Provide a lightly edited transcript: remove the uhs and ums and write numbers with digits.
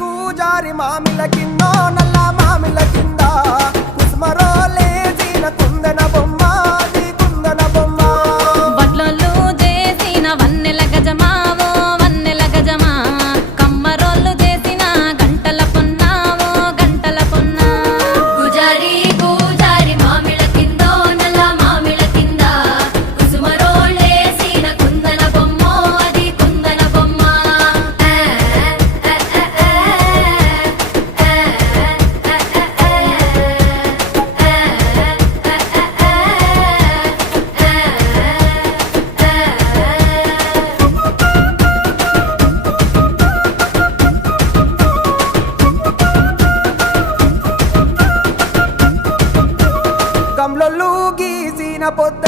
గూజారి మామిల కిందో నల్ల మామిల కింద కుస్మరో లేచిన కుందన బొమ్మ నీ కుందన బొమ్మ వడ్లలు చేసిన వన్నెల గజమావో వన్నెల గజమా కమ్మరోళ్ళు చేసిన గంటల పొన్నావో గంటల పొన్నా గుజారి గుజారి మామిల కిందో నల్ల మామిల కింద కుసుమరో లేసిన కుందన బొమ్మ అది కుందన బొమ్మ గమ్లొల్లు గీసిన పొద్దు